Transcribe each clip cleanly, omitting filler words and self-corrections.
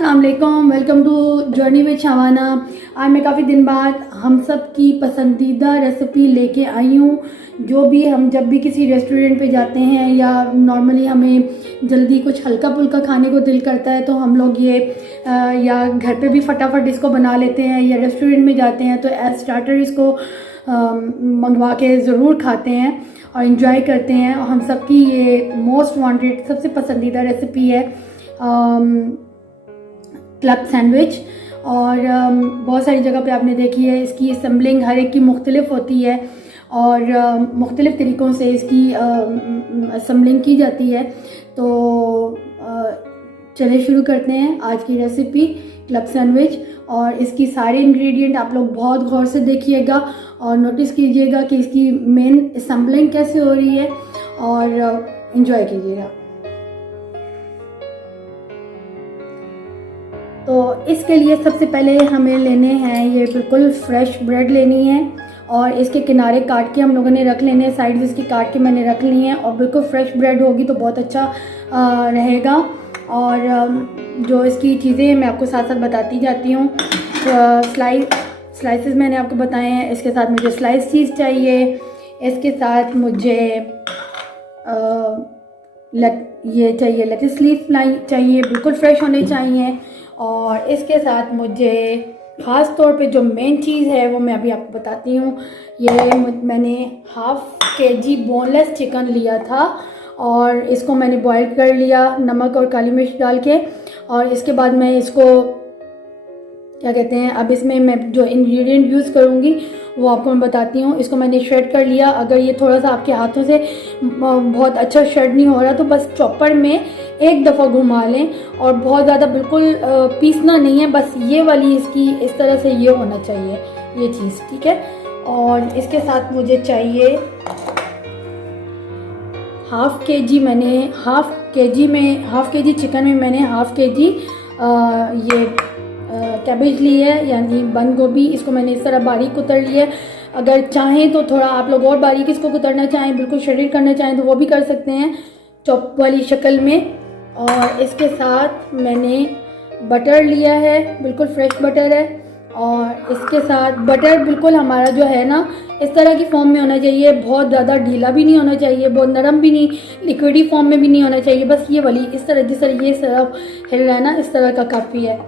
अस्सलाम वालेकुम, welcome to journey with Shabana. आज मैं काफ़ी दिन बाद हम सब की पसंदीदा रेसिपी लेके आई हूँ। जो भी हम जब भी किसी रेस्टोरेंट पे जाते हैं या नॉर्मली हमें जल्दी कुछ हल्का फुल्का खाने को दिल करता है तो हम लोग ये या घर पे भी फटाफट इसको बना लेते हैं या रेस्टोरेंट में जाते हैं तो एज स्टार्टर इसको मंगवा के ज़रूर खाते हैं और इन्जॉय करते हैं। और हम सब की ये मोस्ट वांटेड सबसे पसंदीदा रेसिपी है क्लब सैंडविच। और बहुत सारी जगह पे आपने देखी है इसकी असम्बलिंग हर एक की मुख्तलिफ होती है और मुख्तलिफ तरीक़ों से इसकी असम्बलिंग की जाती है। तो चलिए शुरू करते हैं आज की रेसिपी क्लब सैंडविच। और इसकी सारे इंग्रेडिएंट आप लोग बहुत गौर से देखिएगा और नोटिस कीजिएगा कि इसकी मेन असम्बलिंग कैसे हो रही है और इन्जॉय कीजिएगा। तो इसके लिए सबसे पहले हमें लेने हैं ये बिल्कुल फ्रेश ब्रेड लेनी है और इसके किनारे काट के हम लोगों ने रख लेने हैं, साइड्स इसकी काट के मैंने रख ली हैं। और बिल्कुल फ्रेश ब्रेड होगी तो बहुत अच्छा रहेगा। और जो इसकी चीज़ें मैं आपको साथ साथ बताती जाती हूँ। स्लाइसेस मैंने आपको बताए हैं। इसके साथ मुझे स्लाइस चीज़ चाहिए, इसके साथ मुझे ये चाहिए लेट्स लीफ चाहिए, बिल्कुल फ्रेश होने चाहिए। और इसके साथ मुझे ख़ास तौर पे जो मेन चीज़ है वो मैं अभी आपको बताती हूँ। ये मैंने हाफ़ केजी बोनलेस चिकन लिया था और इसको मैंने बॉईल कर लिया नमक और काली मिर्च डाल के। और इसके बाद मैं इसको क्या कहते हैं, अब इसमें मैं जो इंग्रेडिएंट यूज़ करूँगी वो आपको मैं बताती हूँ। इसको मैंने श्रेड कर लिया। अगर ये थोड़ा सा आपके हाथों से बहुत अच्छा श्रेड नहीं हो रहा तो बस चॉपर में एक दफ़ा घुमा लें और बहुत ज़्यादा बिल्कुल पीसना नहीं है, बस ये वाली इसकी इस तरह से ये होना चाहिए ये चीज़, ठीक है। और इसके साथ मुझे चाहिए हाफ़ के जी चिकन में मैंने हाफ़ के जी ये कैबेज ली है यानी बंद गोभी। इसको मैंने इस तरह बारीक कुतर लिया है। अगर चाहें तो थोड़ा आप लोग और बारीक इसको कुतरना चाहें, बिल्कुल श्रेडेड करना चाहें तो वो भी कर सकते हैं चॉप वाली शक्ल में। और इसके साथ मैंने बटर लिया है, बिल्कुल फ्रेश बटर है। और इसके साथ बटर बिल्कुल हमारा जो है ना इस तरह की फॉर्म में होना चाहिए, बहुत ज़्यादा ढीला भी नहीं होना चाहिए, बहुत नरम भी नहीं, लिक्विडी फॉर्म में भी नहीं होना चाहिए, बस ये वाली इस तरह जिस तरह ये सिर्फ हिल रहा है ना इस तरह का काफ़ी है।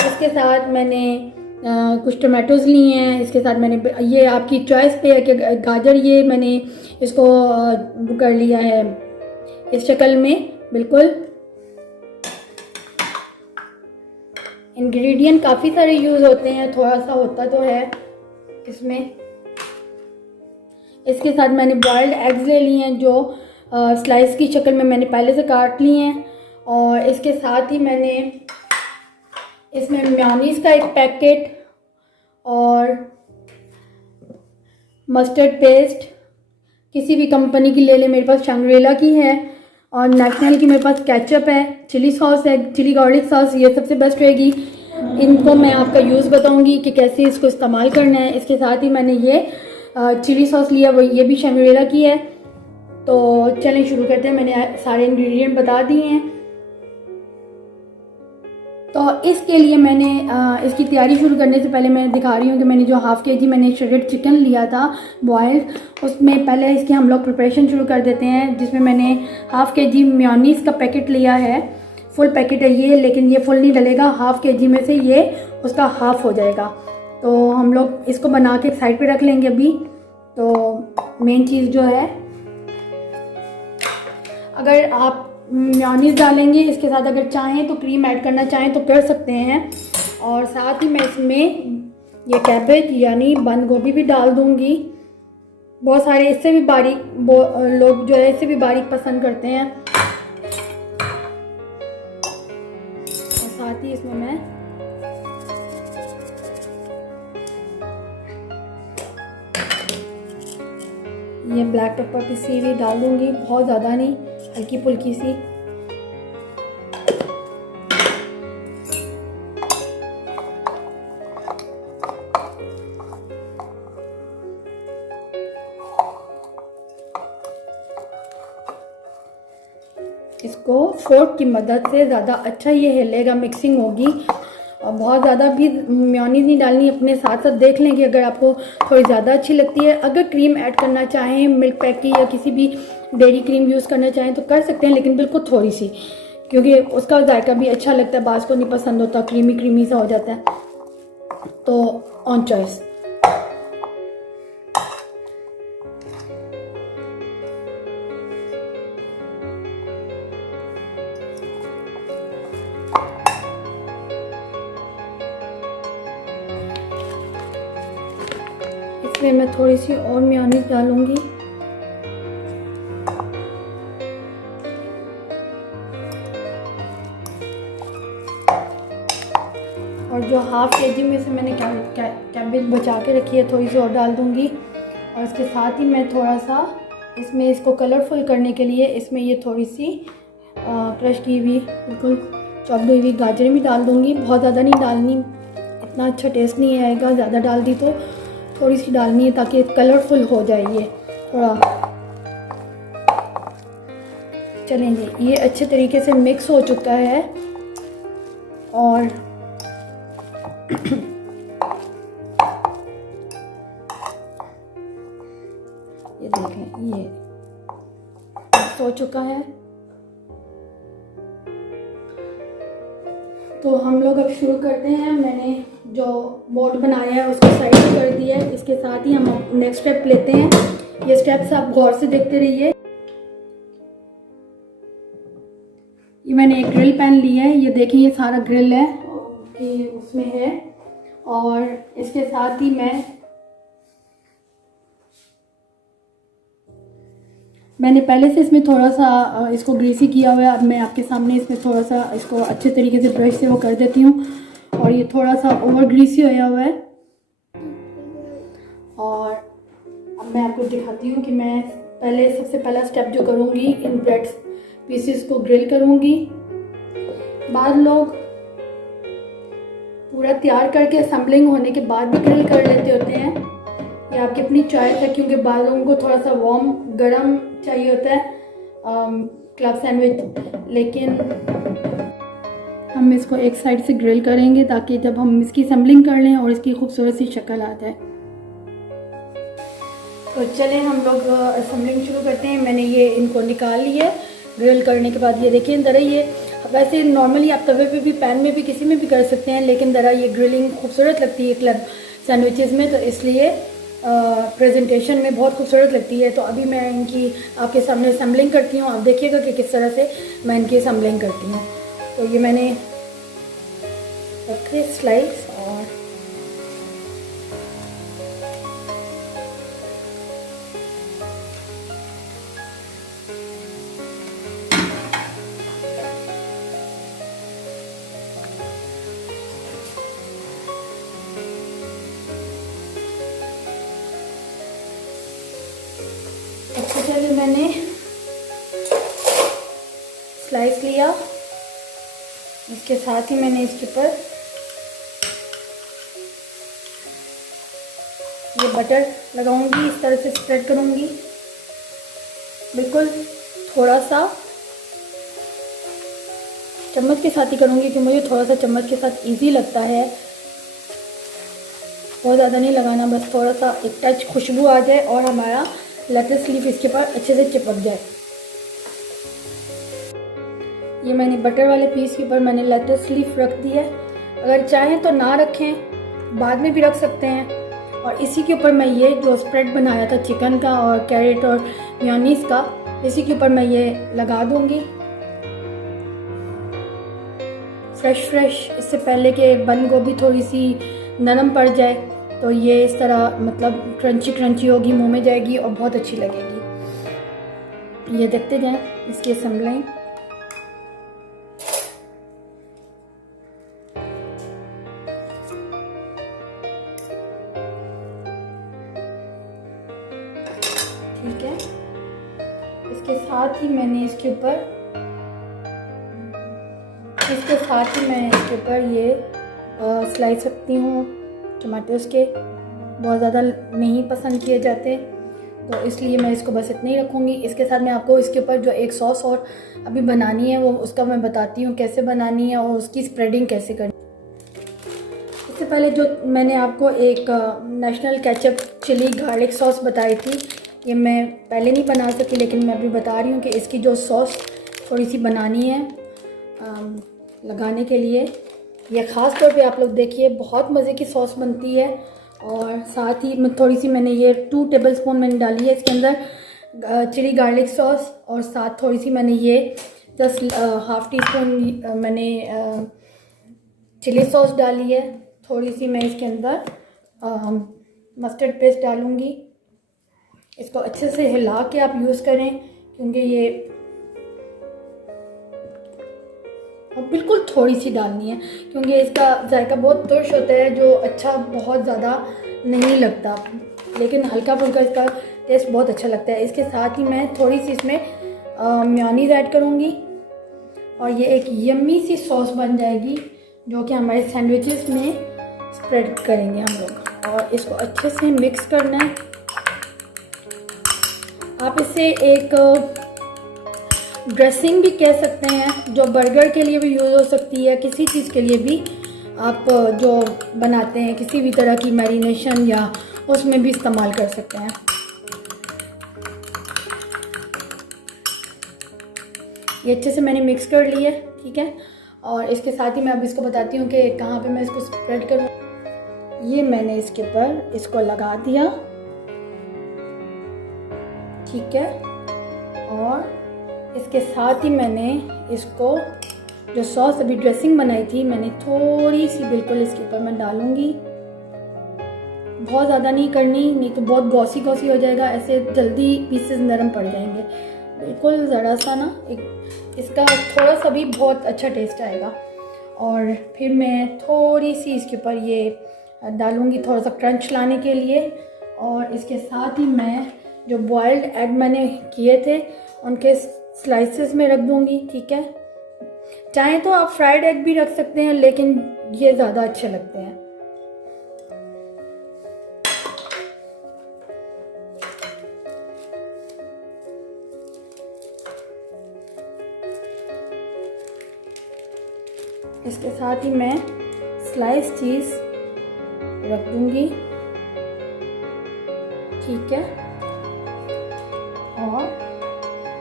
इसके साथ मैंने कुछ टमाटोज़ लिए हैं। इसके साथ मैंने ये आपकी चॉइस पे है कि गाजर ये मैंने इसको कर लिया है इस शक्ल में बिल्कुल। इंग्रेडिएंट काफ़ी सारे यूज़ होते हैं, थोड़ा सा होता तो है इसमें। इसके साथ मैंने बॉइल्ड एग्स ले लिए हैं जो स्लाइस की शक्ल में मैंने पहले से काट लिए हैं। और इसके साथ ही मैंने इसमें मेयोनीज़ का एक पैकेट और मस्टर्ड पेस्ट किसी भी कंपनी की ले लें, मेरे पास शंग्रीला की है। और नेशनल की मेरे पास केचप है, चिली सॉस है, चिली गार्लिक सॉस, ये सबसे बेस्ट रहेगी। इनको मैं आपका यूज़ बताऊंगी कि कैसे इसको इस्तेमाल करना है। इसके साथ ही मैंने ये चिली सॉस लिया, वो ये भी शंग्रीला की है। तो चलें शुरू करते हैं। मैंने सारे इंग्रेडिएंट बता दिए हैं। तो इसके लिए मैंने इसकी तैयारी शुरू करने से पहले मैं दिखा रही हूँ कि मैंने जो हाफ़ के जी मैंने श्रेडेड चिकन लिया था बॉइल्ड, उसमें पहले इसकी हम लोग प्रिपरेशन शुरू कर देते हैं। जिसमें मैंने हाफ़ के जी मेयोनीज़ का पैकेट लिया है, फुल पैकेट है ये, लेकिन ये फुल नहीं डलेगा, हाफ़ के जी में से ये उसका हाफ़ हो जाएगा। तो हम लोग इसको बना के साइड पर रख लेंगे अभी। तो मेन चीज़ जो है, अगर आप मेयोनीज़ डालेंगे इसके साथ, अगर चाहें तो क्रीम ऐड करना चाहें तो कर सकते हैं। और साथ ही मैं इसमें ये कैबेज यानी बंद गोभी भी डाल दूंगी। बहुत सारे इससे भी बारीक लोग जो है इससे भी बारीक पसंद करते हैं। और साथ ही इसमें मैं ये ब्लैक पेपर पिसी हुई डाल दूंगी, बहुत ज़्यादा नहीं, हल्की फुल्की सी। इसको फोर्क की मदद से ज़्यादा अच्छा ये हिलेगा, मिक्सिंग होगी। और बहुत ज़्यादा भी मेयोनीज़ नहीं डालनी, अपने साथ साथ देख लें कि अगर आपको थोड़ी ज़्यादा अच्छी लगती है। अगर क्रीम ऐड करना चाहें मिल्क पैक की या किसी भी डेयरी क्रीम यूज़ करना चाहें तो कर सकते हैं, लेकिन बिल्कुल थोड़ी सी, क्योंकि उसका जायका भी अच्छा लगता है। बाज़ को नहीं पसंद होता, क्रीमी क्रीमी सा हो जाता है, तो ऑन चॉइस। इसमें मैं थोड़ी सी और मेयोनीज़ डालूंगी। और जो हाफ केजी में से मैंने कैबेज बचा के रखी है, थोड़ी सी और डाल दूंगी। और इसके साथ ही मैं थोड़ा सा इसमें इसको कलरफुल करने के लिए इसमें ये थोड़ी सी क्रश की हुई, बिल्कुल चॉप्ड हुई गाजरें भी डाल दूंगी। बहुत ज़्यादा नहीं डालनी, इतना अच्छा टेस्ट नहीं आएगा, ज़्यादा डाल दी तो थोड़ी सी डालनी है ताकि कलरफुल हो जाए ये थोड़ा। चलें जी, ये अच्छे तरीके से मिक्स हो चुका है। और ये देखें, ये मिक्स हो चुका है। तो हम लोग अब शुरू करते हैं। मैंने जो बोर्ड बनाया है उसको साइड में कर दिया है। इसके साथ ही हम नेक्स्ट स्टेप लेते हैं। ये स्टेप्स आप गौर से देखते रहिए। ये मैंने एक ग्रिल पैन लिया है, ये देखिए ये सारा ग्रिल है कि उसमें है। और इसके साथ ही मैंने पहले से इसमें थोड़ा सा इसको ग्रीसी किया हुआ है। अब मैं आपके सामने इसमें थोड़ा सा इसको अच्छे तरीके से ब्रश से वो कर देती हूँ। और ये थोड़ा सा ओवर ग्रीसी होया हुआ है। और अब मैं आपको दिखाती हूँ कि मैं पहले सबसे पहला स्टेप जो करूँगी, इन ब्रेड पीसेस को ग्रिल करूँगी। बाद लोग पूरा तैयार करके असेंबलिंग होने के बाद भी ग्रिल कर लेते होते हैं, ये आपकी अपनी चॉइस है, क्योंकि बाद लोगों को थोड़ा सा वार्म गरम चाहिए होता है क्लब सैंडविच। लेकिन हम इसको एक साइड से ग्रिल करेंगे ताकि जब हम इसकी असेंबलिंग कर लें और इसकी खूबसूरत सी शक्ल आ जाए। तो चलें हम लोग असेंबलिंग शुरू करते हैं। मैंने ये इनको निकाल लिया ग्रिल करने के बाद। ये देखिए ज़रा, ये वैसे नॉर्मली आप तवे पे भी, पैन में भी, किसी में भी कर सकते हैं, लेकिन ज़रा ये ग्रिलिंग खूबसूरत लगती है क्लब सैंडविचेज़ में, तो इसलिए प्रेजेंटेशन में बहुत खूबसूरत लगती है। तो अभी मैं इनकी आपके सामने असेंबलिंग करती हूँ। आप देखिएगा कि किस तरह से मैं इनकी असेंबलिंग करती हूँ। तो ये मैंने रखे स्लाइस और चलिए मैंने स्लाइस लिया। इसके साथ ही मैंने इसके ऊपर ये बटर लगाऊंगी, इस तरह से स्प्रेड करूंगी, बिल्कुल थोड़ा सा चम्मच के साथ ही करूंगी कि मुझे थोड़ा सा चम्मच के साथ इजी लगता है। बहुत ज़्यादा नहीं लगाना, बस थोड़ा सा एक टच खुशबू आ जाए और हमारा लेट्स लीफ इसके ऊपर अच्छे से चिपक जाए। ये मैंने बटर वाले पीस के ऊपर मैंने लेट्स लीफ रख दी है। अगर चाहें तो ना रखें, बाद में भी रख सकते हैं। और इसी के ऊपर मैं ये जो स्प्रेड बनाया था चिकन का और कैरेट और मेयोनीज का, इसी के ऊपर मैं ये लगा दूंगी फ्रेश, इससे पहले कि बंद गोभी थोड़ी सी नरम पड़ जाए। तो ये इस तरह मतलब क्रंची होगी, मुंह में जाएगी और बहुत अच्छी लगेगी। ये देखते जाएं इसकी असेंबलिंग। ठीक है, इसके साथ ही मैंने इसके ऊपर ये स्लाइस रखती हूँ टमाटोज़ के। बहुत ज़्यादा नहीं पसंद किए जाते, तो इसलिए मैं इसको बस इतना ही रखूँगी। इसके साथ मैं आपको इसके ऊपर जो एक सॉस और अभी बनानी है वो उसका मैं बताती हूँ कैसे बनानी है और उसकी स्प्रेडिंग कैसे करनी। इससे पहले जो मैंने आपको एक national ketchup chilli garlic sauce बताई थी, ये मैं पहले नहीं बना सकी, लेकिन मैं अभी बता रही हूँ कि इसकी जो सॉस थोड़ी सी बनानी है लगाने के लिए। ये ख़ास तौर पे आप लोग देखिए बहुत मज़े की सॉस बनती है। और साथ ही थोड़ी सी मैंने ये 2 टेबलस्पून मैंने डाली है इसके अंदर चिली गार्लिक सॉस, और साथ थोड़ी सी मैंने ये जस्ट ½ टीस्पून मैंने चिली सॉस डाली है। थोड़ी सी मैं इसके अंदर मस्टर्ड पेस्ट डालूँगी। इसको अच्छे से हिला के आप यूज़ करें, क्योंकि ये बिल्कुल थोड़ी सी डालनी है, क्योंकि इसका जायका बहुत तुर्श होता है जो अच्छा बहुत ज़्यादा नहीं लगता, लेकिन हल्का फुल्का इसका टेस्ट बहुत अच्छा लगता है। इसके साथ ही मैं थोड़ी सी इसमें मेयोनीज़ ऐड करूँगी और ये एक यम्मी सी सॉस बन जाएगी जो कि हमारे सैंडविचेस में स्प्रेड करेंगे हम लोग। और इसको अच्छे से मिक्स करना है। आप इसे एक ड्रेसिंग भी कह सकते हैं जो बर्गर के लिए भी यूज़ हो सकती है, किसी चीज़ के लिए भी आप जो बनाते हैं किसी भी तरह की मैरिनेशन या उसमें भी इस्तेमाल कर सकते हैं। ये अच्छे से मैंने मिक्स कर लिया है, ठीक है। और इसके साथ ही मैं अब इसको बताती हूँ कि कहाँ पे मैं इसको स्प्रेड करूँ। ये मैंने इसके ऊपर इसको लगा दिया, ठीक है। और इसके साथ ही मैंने इसको जो सॉस अभी ड्रेसिंग बनाई थी मैंने थोड़ी सी बिल्कुल इसके ऊपर मैं डालूँगी। बहुत ज़्यादा नहीं करनी, नहीं तो बहुत गॉसी गॉसी हो जाएगा, ऐसे जल्दी पीसेस नरम पड़ जाएंगे। बिल्कुल ज़रा सा ना, एक इसका थोड़ा सा भी बहुत अच्छा टेस्ट आएगा। और फिर मैं थोड़ी सी इसके ऊपर ये डालूँगी थोड़ा सा क्रंच लाने के लिए। और इसके साथ ही मैं जो बॉइल्ड एग मैंने किए थे उनके स्लाइसेस में रख दूँगी, ठीक है। चाहें तो आप फ्राइड एग भी रख सकते हैं, लेकिन ये ज़्यादा अच्छे लगते हैं। इसके साथ ही मैं स्लाइस चीज़ रख दूँगी, ठीक है। और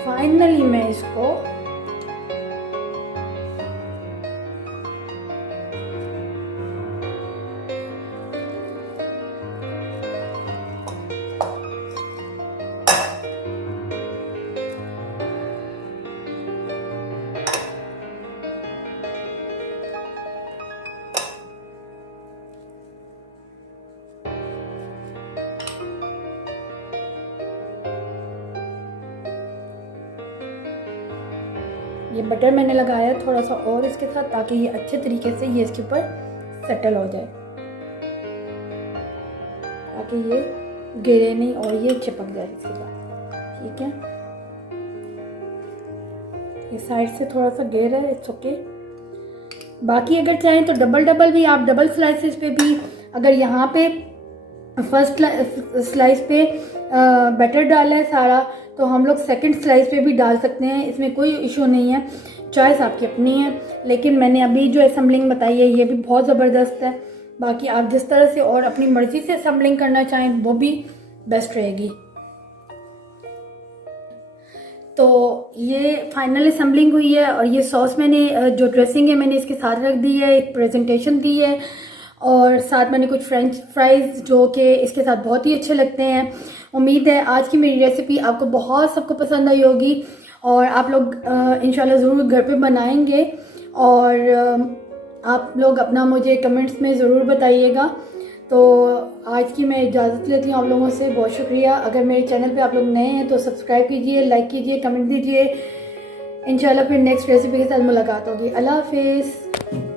फाइनली मैं इसको ये बटर मैंने लगाया थोड़ा सा और इसके साथ, ताकि ये अच्छे तरीके से ये इसके ऊपर सेटल हो जाए, ताकि ये गिरे नहीं और ये चिपक जाए इसके साथ, ठीक है। ये साइड से थोड़ा सा गिर है, इट्स ओके। बाकी अगर चाहें तो डबल भी आप डबल स्लाइसेस पे भी, अगर यहाँ पे फर्स्ट स्लाइस पे बैटर डाला है सारा, तो हम लोग सेकंड स्लाइस पे भी डाल सकते हैं, इसमें कोई इशू नहीं है, चॉइस आपकी अपनी है। लेकिन मैंने अभी जो असेंबलिंग बताई है ये भी बहुत ज़बरदस्त है। बाकी आप जिस तरह से और अपनी मर्ज़ी से असेंबलिंग करना चाहें वो भी बेस्ट रहेगी। तो ये फाइनल असेंबलिंग हुई है और ये सॉस मैंने जो ड्रेसिंग है मैंने इसके साथ रख दी है, एक प्रेजेंटेशन दी है, और साथ मैंने कुछ फ्रेंच फ्राइज़ जो कि इसके साथ बहुत ही अच्छे लगते हैं। उम्मीद है आज की मेरी रेसिपी आपको बहुत सबको पसंद आई होगी और आप लोग इंशाल्लाह ज़रूर घर पे बनाएंगे। और आप लोग अपना मुझे कमेंट्स में ज़रूर बताइएगा। तो आज की मैं इजाज़त लेती हूँ आप लोगों से, बहुत शुक्रिया। अगर मेरे चैनल पे आप लोग नए हैं तो सब्सक्राइब कीजिए, लाइक कीजिए, कमेंट दीजिए। इंशाल्लाह फिर नेक्स्ट रेसिपी के साथ मुलाकात होगी। अल्लाह हाफिज़।